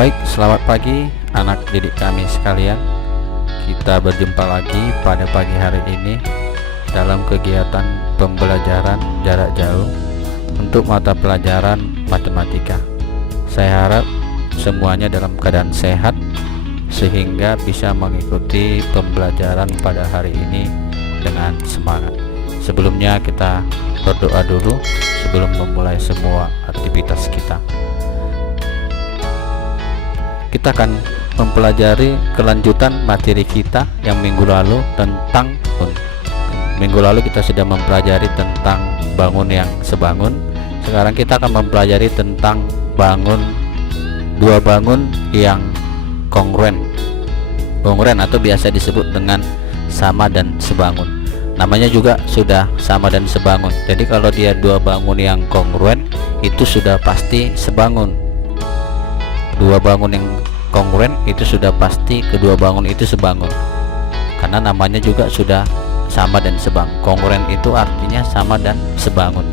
Baik, selamat pagi anak didik kami sekalian. Kita berjumpa lagi pada pagi hari ini dalam kegiatan pembelajaran jarak jauh untuk mata pelajaran matematika. Saya harap semuanya dalam keadaan sehat sehingga bisa mengikuti pembelajaran pada hari ini dengan semangat. Sebelumnya kita berdoa dulu sebelum memulai semua aktivitas kita. Kita akan mempelajari kelanjutan materi kita yang minggu lalu tentang minggu lalu kita sudah mempelajari tentang bangun yang sebangun. Sekarang kita akan mempelajari tentang dua bangun yang kongruen atau biasa disebut dengan sama dan sebangun. Namanya juga sudah sama dan sebangun. Jadi kalau dia dua bangun yang kongruen itu sudah pasti sebangun. Dua bangun yang kongruen itu sudah pasti kedua bangun itu sebangun, karena namanya juga sudah sama dan sebangun. Kongruen itu artinya sama dan sebangun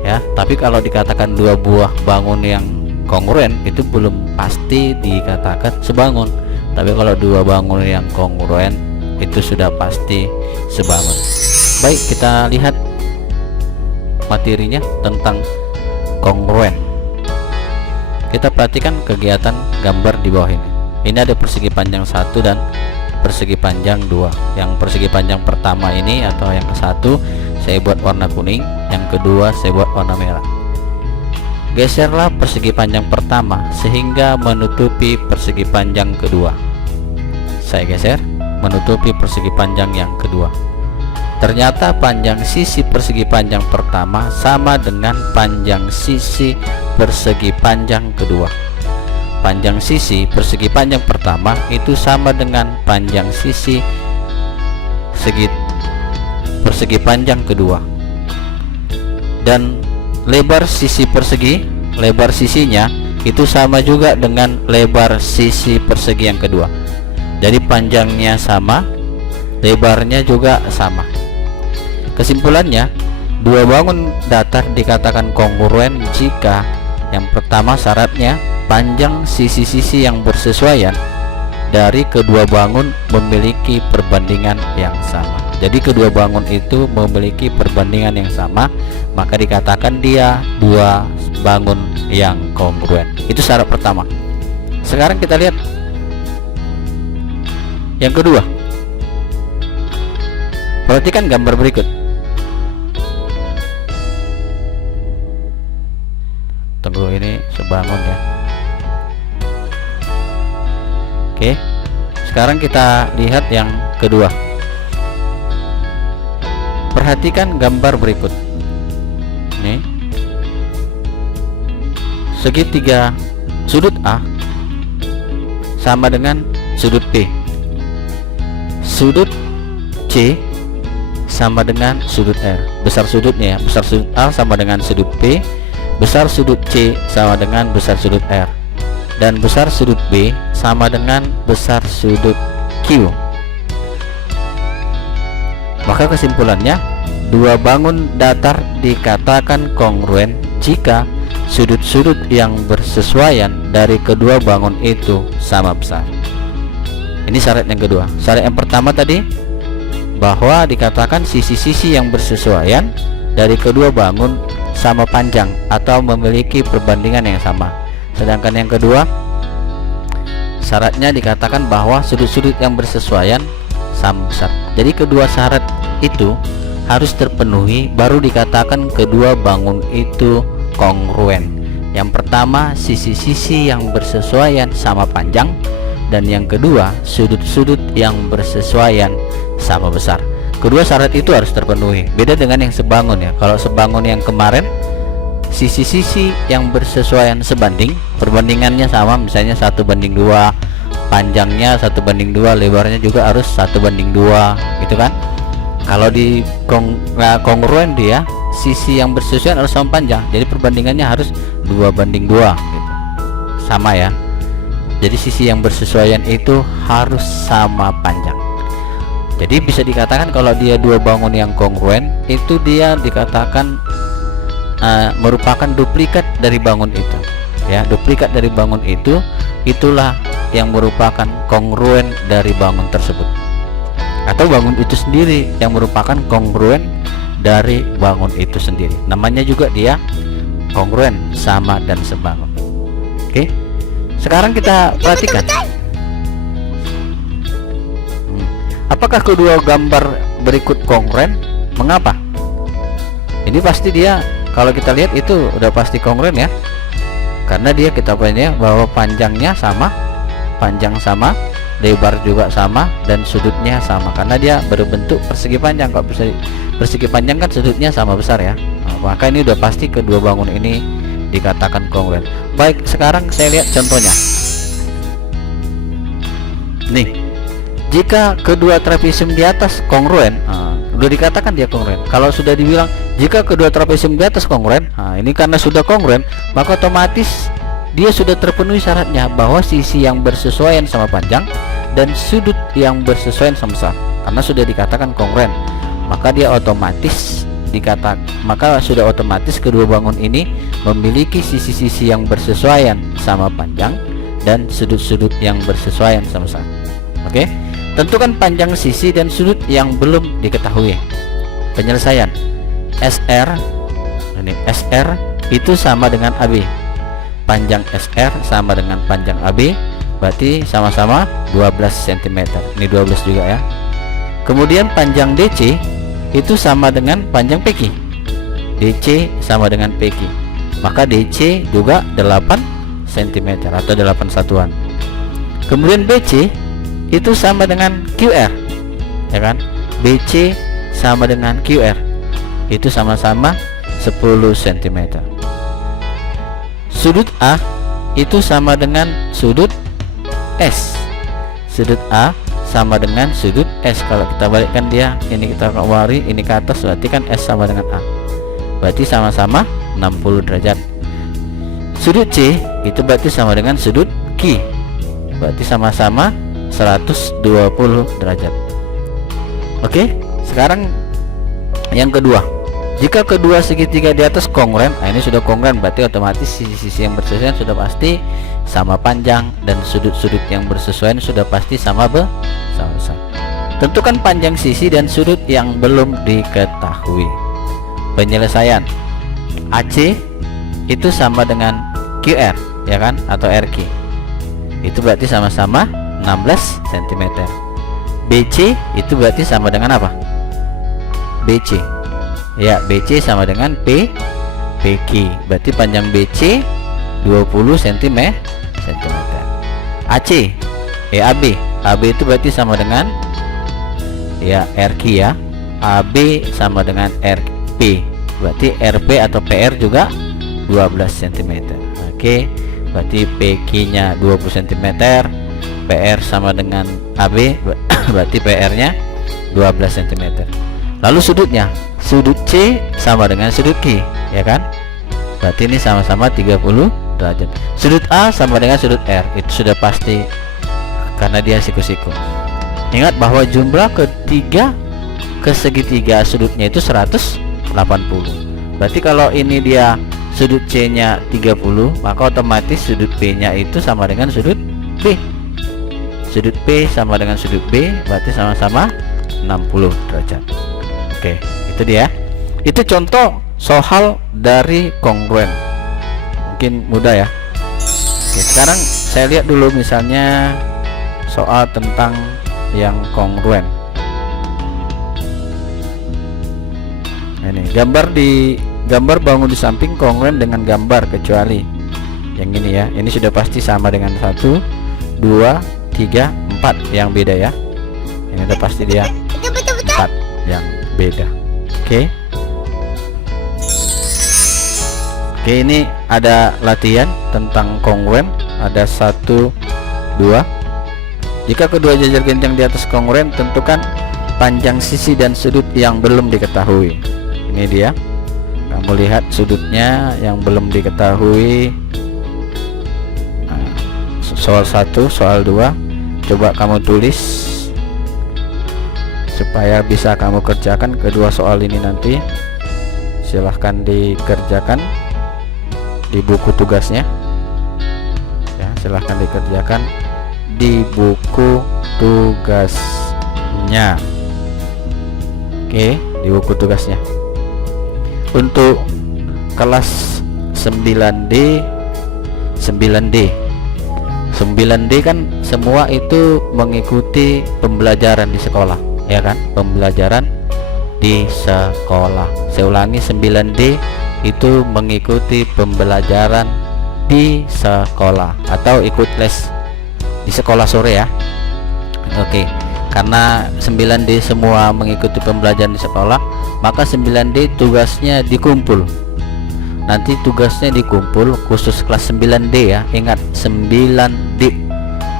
ya. Tapi kalau dikatakan dua buah bangun yang kongruen itu belum pasti dikatakan sebangun. Tapi kalau dua bangun yang kongruen itu sudah pasti sebangun. Baik, kita lihat materinya tentang kongruen. Kita perhatikan kegiatan gambar di bawah ini. Ini ada persegi panjang 1 dan persegi panjang 2. Yang persegi panjang pertama ini atau yang ke-1 saya buat warna kuning, yang kedua saya buat warna merah. Geserlah persegi panjang pertama sehingga menutupi persegi panjang kedua. Saya geser menutupi persegi panjang yang kedua. Ternyata panjang sisi persegi panjang pertama sama dengan panjang sisi persegi panjang kedua. Panjang sisi persegi panjang pertama itu sama dengan panjang sisi persegi panjang kedua. Dan lebar sisinya itu sama juga dengan lebar sisi persegi yang kedua. Jadi panjangnya sama, lebarnya juga sama. Kesimpulannya, dua bangun datar dikatakan kongruen jika yang pertama syaratnya panjang sisi-sisi yang bersesuaian dari kedua bangun memiliki perbandingan yang sama. Jadi kedua bangun itu memiliki perbandingan yang sama, maka dikatakan dia dua bangun yang kongruen. Itu syarat pertama. Sekarang kita lihat yang kedua. Perhatikan gambar berikut. Tunggu, ini sebangun ya. Oke, sekarang kita lihat yang kedua. Perhatikan gambar berikut. Nih, segitiga sudut A sama dengan sudut B. Sudut C sama dengan sudut R. Besar sudutnya ya, besar sudut A sama dengan sudut B, besar sudut C sama dengan besar sudut R, dan besar sudut B sama dengan besar sudut Q. Maka kesimpulannya, dua bangun datar dikatakan kongruen jika sudut-sudut yang bersesuaian dari kedua bangun itu sama besar. Ini syarat yang kedua. Syarat yang pertama tadi bahwa dikatakan sisi-sisi yang bersesuaian dari kedua bangun sama panjang atau memiliki perbandingan yang sama. Sedangkan yang kedua, syaratnya dikatakan bahwa sudut-sudut yang bersesuaian sama besar. Jadi kedua syarat itu harus terpenuhi baru dikatakan kedua bangun itu kongruen. Yang pertama, sisi-sisi yang bersesuaian sama panjang, dan yang kedua, sudut-sudut yang bersesuaian sama besar. Kedua syarat itu harus terpenuhi. Beda dengan yang sebangun ya. Kalau sebangun yang kemarin, sisi-sisi yang bersesuaian sebanding, perbandingannya sama, misalnya 1:2, panjangnya 1:2, lebarnya juga harus 1:2, gitu kan. Kalau di kongruen dia sisi yang bersesuaian harus sama panjang, jadi perbandingannya harus 2:2 gitu. Sama ya. Jadi sisi yang bersesuaian itu harus sama panjang. Jadi bisa dikatakan kalau dia dua bangun yang kongruen itu dia dikatakan merupakan duplikat dari bangun itu. ya, duplikat dari bangun itu, itulah yang merupakan kongruen dari bangun tersebut, atau bangun itu sendiri yang merupakan kongruen dari bangun itu sendiri. Namanya juga dia kongruen, sama dan sebangun. Oke, sekarang kita perhatikan apakah kedua gambar berikut kongruen. Mengapa? Ini pasti dia, kalau kita lihat itu udah pasti kongruen ya, karena dia kita punya bahwa panjangnya sama, panjang sama, lebar juga sama, dan sudutnya sama, karena dia berbentuk persegi panjang. Kalau persegi panjang kan sudutnya sama besar ya. Nah, maka ini udah pasti kedua bangun ini dikatakan kongruen. Baik, sekarang saya lihat contohnya. Nih, jika kedua trapesium di atas kongruen, udah dikatakan dia kongruen. Kalau sudah dibilang jika kedua trapesium di atas kongruen, ini karena sudah kongruen, maka otomatis dia sudah terpenuhi syaratnya bahwa sisi yang bersesuaian sama panjang dan sudut yang bersesuaian sama besar. Karena sudah dikatakan kongruen, maka dia otomatis maka sudah otomatis kedua bangun ini memiliki sisi-sisi yang bersesuaian sama panjang dan sudut-sudut yang bersesuaian sama besar. Oke, tentukan panjang sisi dan sudut yang belum diketahui. Penyelesaian SR, ini SR itu sama dengan AB. Panjang SR sama dengan panjang AB, berarti sama-sama 12 cm. Ini 12 juga ya. Kemudian panjang DC itu sama dengan panjang PQ. DC sama dengan PQ, maka DC juga 8 cm atau 8 satuan. Kemudian BC itu sama dengan QR, ya kan? BC sama dengan QR, itu sama-sama 10 cm. Sudut A itu sama dengan sudut S. Sudut A sama dengan sudut S. Kalau kita balikkan dia, ini kita kawari, ini ke atas, berarti kan S sama dengan A, berarti sama-sama 60 derajat. Sudut C itu berarti sama dengan sudut Q, berarti sama-sama 120 derajat. Oke, sekarang yang kedua, jika kedua segitiga di atas kongruen, ini sudah kongruen, berarti otomatis sisi-sisi yang bersesuaian sudah pasti sama panjang dan sudut-sudut yang bersesuaian sudah pasti sama besar. Tentukan panjang sisi dan sudut yang belum diketahui. Penyelesaian AC itu sama dengan QR, ya kan, atau RQ, itu berarti sama-sama 16 cm. BC itu berarti sama dengan apa? BC, ya, BC sama dengan PQ, berarti panjang BC 20 cm. AC, AB, AB itu berarti sama dengan ya RQ ya. AB sama dengan RP, berarti RP atau PR juga 12 cm. Oke, berarti PQ nya 20 cm, PR sama dengan AB, berarti PR nya 12 cm. Lalu sudutnya, sudut C sama dengan sudut Q, ya kan, berarti ini sama-sama 30 derajat. Sudut A sama dengan sudut R, itu sudah pasti karena dia siku-siku. Ingat bahwa jumlah ketiga ke segitiga sudutnya itu 180. Berarti kalau ini dia sudut C nya 30, maka otomatis sudut B nya itu sama dengan sudut B. Sudut P sama dengan sudut B, berarti sama-sama 60 derajat. Oke, itu dia. Itu contoh soal dari kongruen. Mungkin mudah ya. Oke, sekarang saya lihat dulu misalnya soal tentang yang kongruen. Ini gambar bangun di samping kongruen dengan gambar kecuali yang ini ya. Ini sudah pasti sama dengan 1, 2, 3, 4 yang beda ya. Ini udah pasti dia 4 yang beda. Oke. Oke, ini ada latihan tentang kongruen. Ada 1, 2. Jika kedua jajar genjang di atas kongruen, tentukan panjang sisi dan sudut yang belum diketahui. Ini dia. Kamu lihat sudutnya yang belum diketahui. Nah, soal 1, soal 2. Coba kamu tulis supaya bisa kamu kerjakan kedua soal ini nanti. Silahkan dikerjakan di buku tugasnya. silahkan dikerjakan di buku tugasnya. Oke, di buku tugasnya. Untuk kelas 9D kan semua itu mengikuti pembelajaran di sekolah, ya kan? Pembelajaran di sekolah. Saya ulangi, 9D itu mengikuti pembelajaran di sekolah atau ikut les di sekolah sore ya. Oke, karena 9D semua mengikuti pembelajaran di sekolah, maka 9D tugasnya dikumpul. Nanti tugasnya dikumpul khusus kelas 9D ya. Ingat, 9D,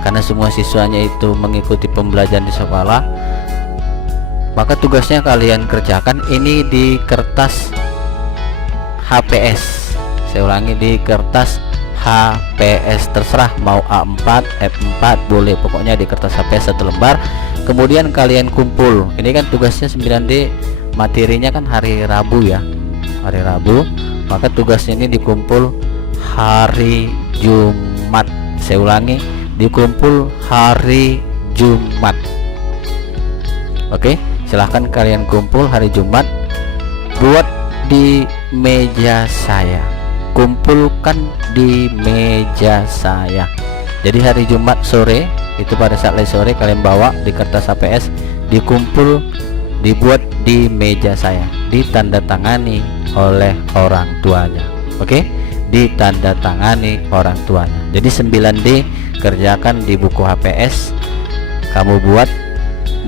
karena semua siswanya itu mengikuti pembelajaran di sekolah, maka tugasnya kalian kerjakan ini di kertas HPS. Saya ulangi, di kertas HPS, terserah mau A4, F4 boleh, pokoknya di kertas HPS 1 lembar. Kemudian kalian kumpul. Ini kan tugasnya 9D, materinya kan hari Rabu ya, hari Rabu, maka tugasnya ini dikumpul hari Jumat. Saya ulangi, dikumpul hari Jumat. Oke, silahkan kalian kumpul hari Jumat, buat di meja saya, kumpulkan di meja saya. Jadi hari Jumat sore itu, pada saat les sore, kalian bawa di kertas HPS, dikumpul, dibuat di meja saya, ditandatangani oleh orang tuanya. Oke, ditandatangani orang tuanya. Jadi 9D kerjakan di buku HPS, kamu buat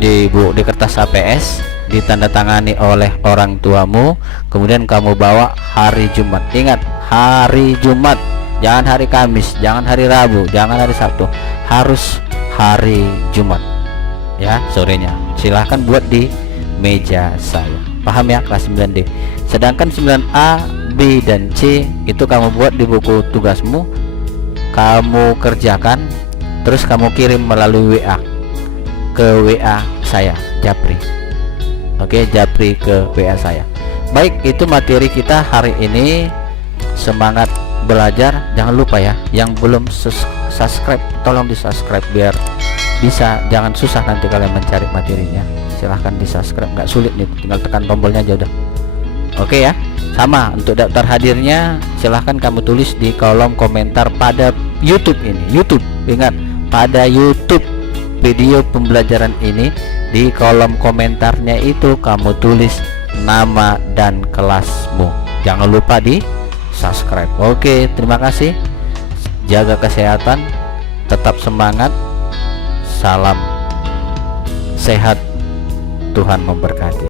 di kertas HPS, ditandatangani oleh orang tuamu, kemudian kamu bawa hari Jumat. Ingat, hari Jumat, jangan hari Kamis, jangan hari Rabu, jangan hari Sabtu, harus hari Jumat ya, sorenya. Silahkan buat di meja saya. Paham ya kelas 9D? Sedangkan 9A, B, dan C itu kamu buat di buku tugasmu, kamu kerjakan, terus kamu kirim melalui WA ke WA saya, Japri. Oke, Japri ke WA saya. Baik, itu materi kita hari ini. Semangat belajar. Jangan lupa ya, yang belum subscribe tolong di subscribe biar bisa, jangan susah nanti kalian mencari materinya. Silahkan di subscribe, nggak sulit nih, tinggal tekan tombolnya aja udah. Oke ya. Sama, untuk daftar hadirnya silahkan kamu tulis di kolom komentar pada YouTube ini. YouTube, ingat, pada YouTube video pembelajaran ini, di kolom komentarnya itu kamu tulis nama dan kelasmu. Jangan lupa di subscribe. Oke, terima kasih. Jaga kesehatan, tetap semangat. Salam sehat, Tuhan memberkati.